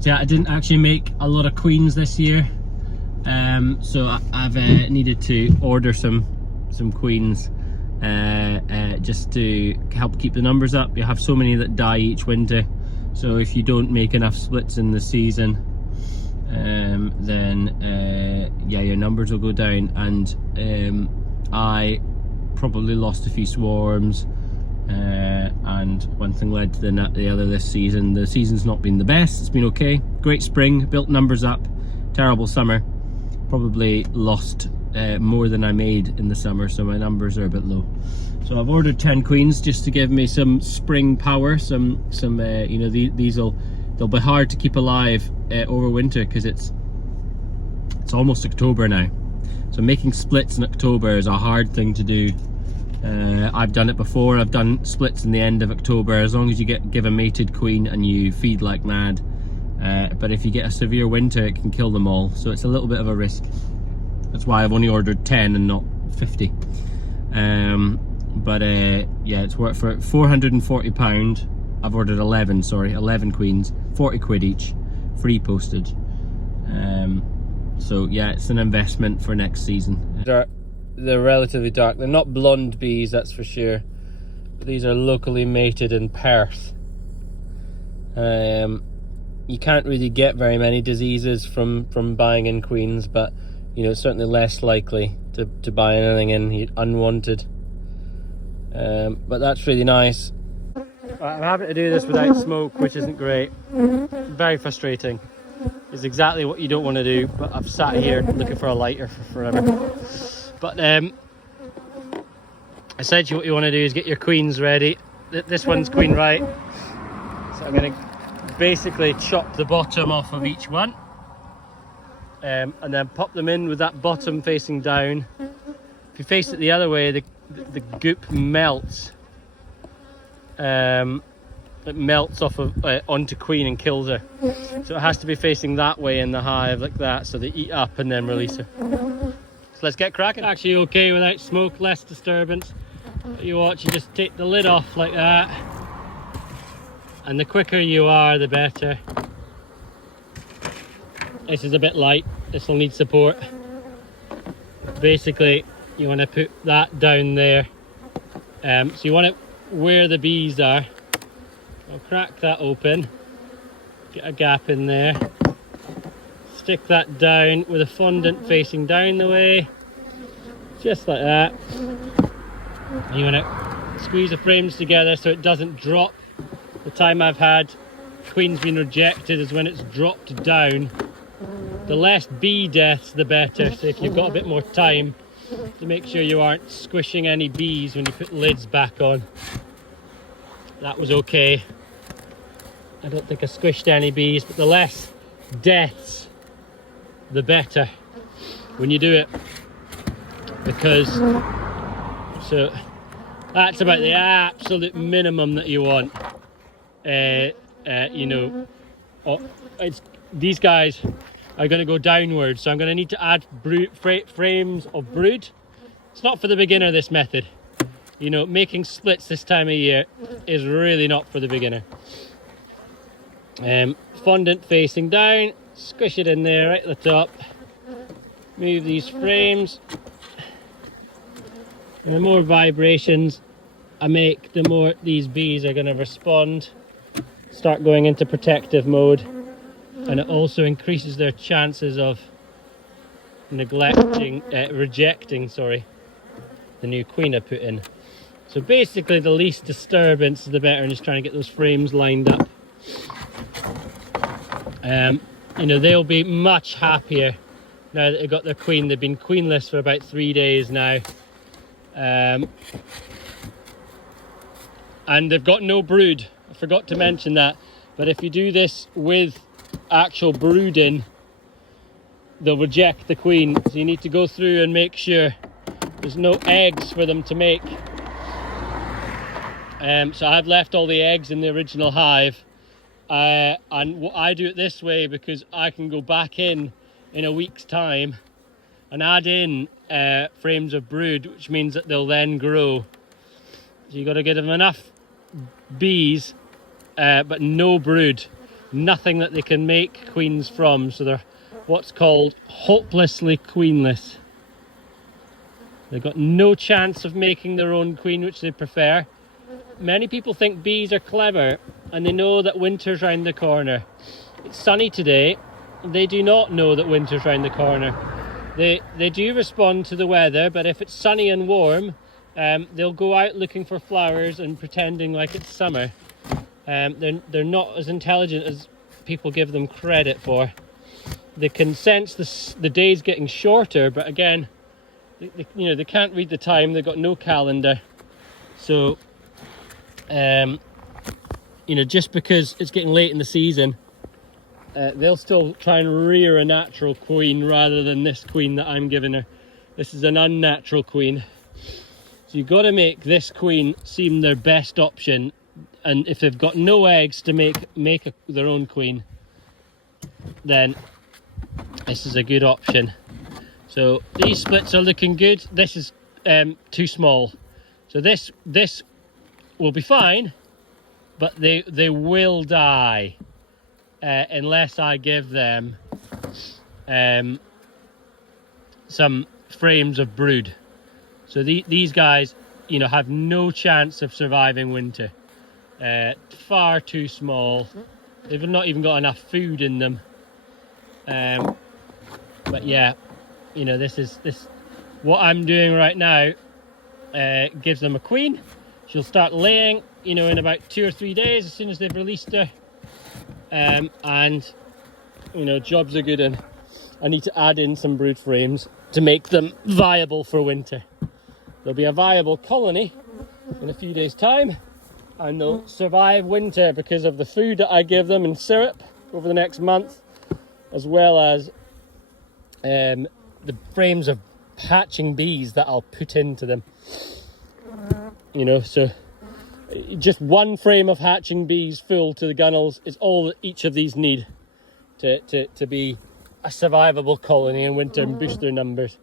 So yeah, I didn't actually make a lot of queens this year, so I've needed to order some queens just to help keep the numbers up. You have so many that die each winter, so if you don't make enough splits in the season, then yeah, your numbers will go down. And I probably lost a few swarms, and one thing led to the other this season. The season's not been the best. It's been okay. Great spring, built numbers up. Terrible summer. Probably lost more than I made in the summer, so my numbers are a bit low. So I've ordered 10 queens just to give me some spring power. Some you know, they'll be hard to keep alive over winter, because it's almost October now. So making splits in October is a hard thing to do. I've done it before. I've done splits in the end of October, as long as you give a mated queen and you feed like mad. But if you get a severe winter, it can kill them all, so it's a little bit of a risk. That's why I've only ordered 10 and not 50. But yeah, it's worth for £440. I've ordered 11 queens, 40 quid each, free postage. So yeah, it's an investment for next season. They're relatively dark. They're not blonde bees, that's for sure. But these are locally mated in Perth. You can't really get very many diseases from buying in queens, but you know, it's certainly less likely to buy anything in unwanted. But that's really nice. I'm having to do this without smoke, which isn't great. Very frustrating. It's exactly what you don't want to do, but I've sat here looking for a lighter for forever. But essentially what you want to do is get your queens ready. This one's queen right, so I'm going to basically chop the bottom off of each one, and then pop them in with that bottom facing down. If you face it the other way, the goop melts. It melts off of onto queen and kills her. So it has to be facing that way in the hive, like that, so they eat up and then release her. So let's get cracking. Actually okay without smoke, less disturbance. But you watch, you just take the lid off like that, and the quicker you are, the better. This is a bit light, this will need support. Basically, you want to put that down there. So you want it where the bees are. I'll crack that open, get a gap in there, stick that down with a fondant facing down the way, just like that. You want to squeeze the frames together so it doesn't drop. The time I've had queens being rejected is when it's dropped down. The less bee deaths, the better. So if you've got a bit more time, to make sure you aren't squishing any bees when you put lids back on. That was okay. I don't think I squished any bees, but the less deaths, the better when you do it. Because, so that's about the absolute minimum that you want. You know, these guys are going to go downwards, so I'm going to need to add frames of brood. It's not for the beginner, this method. You know, making splits this time of year is really not for the beginner. Fondant facing down, squish it in there right at the top, move these frames, and the more vibrations I make, the more these bees are going to respond, start going into protective mode, and it also increases their chances of rejecting the new queen I put in. So basically the least disturbance the better, and just trying to get those frames lined up. You know, they'll be much happier now that they've got their queen. They've been queenless for about 3 days now. And they've got no brood. I forgot to mention that. But if you do this with actual brooding, they'll reject the queen. So you need to go through and make sure there's no eggs for them to make. So I've left all the eggs in the original hive. And I do it this way because I can go back in a week's time and add in frames of brood, which means that they'll then grow. So you got to give them enough bees, but no brood. nothing that they can make queens from, so they're what's called hopelessly queenless. They've got no chance of making their own queen, which they prefer. Many people think bees are clever and they know that winter's round the corner. It's sunny today. They do not know that winter's round the corner. They do respond to the weather, but if it's sunny and warm, they'll go out looking for flowers and pretending like it's summer. They're not as intelligent as people give them credit for. They can sense the days getting shorter, but again, they can't read the time. They've got no calendar. So, just because it's getting late in the season, they'll still try and rear a natural queen rather than this queen that I'm giving her. This is an unnatural queen. So you've got to make this queen seem their best option. And if they've got no eggs to make their own queen, then this is a good option. So these splits are looking good. This is too small. So this will be fine, but they will die unless I give them some frames of brood. So these guys, have no chance of surviving winter. Far too small. They've not even got enough food in them. But yeah, this what I'm doing right now gives them a queen. She'll start laying, in about 2 or 3 days as soon as they've released her. And jobs are good, and I need to add in some brood frames to make them viable for winter. There'll be a viable colony in a few days' time, and they'll survive winter because of the food that I give them and syrup over the next month, as well as the frames of hatching bees that I'll put into them. So just one frame of hatching bees full to the gunnels is all that each of these need to be a survivable colony in winter and boost their numbers.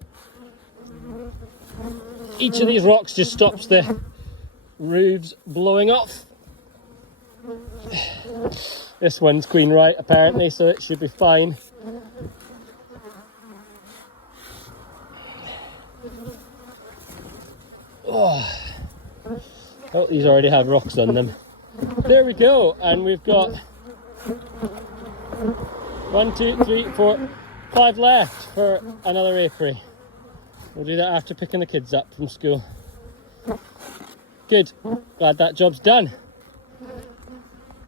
Each of these rocks just stops the roofs blowing off. This one's queen right apparently, so it should be fine. Oh, these already have rocks on them. There we go, and we've got 1, 2, 3, 4, 5 left for another apiary. We'll do that after picking the kids up from school. Good, glad that job's done.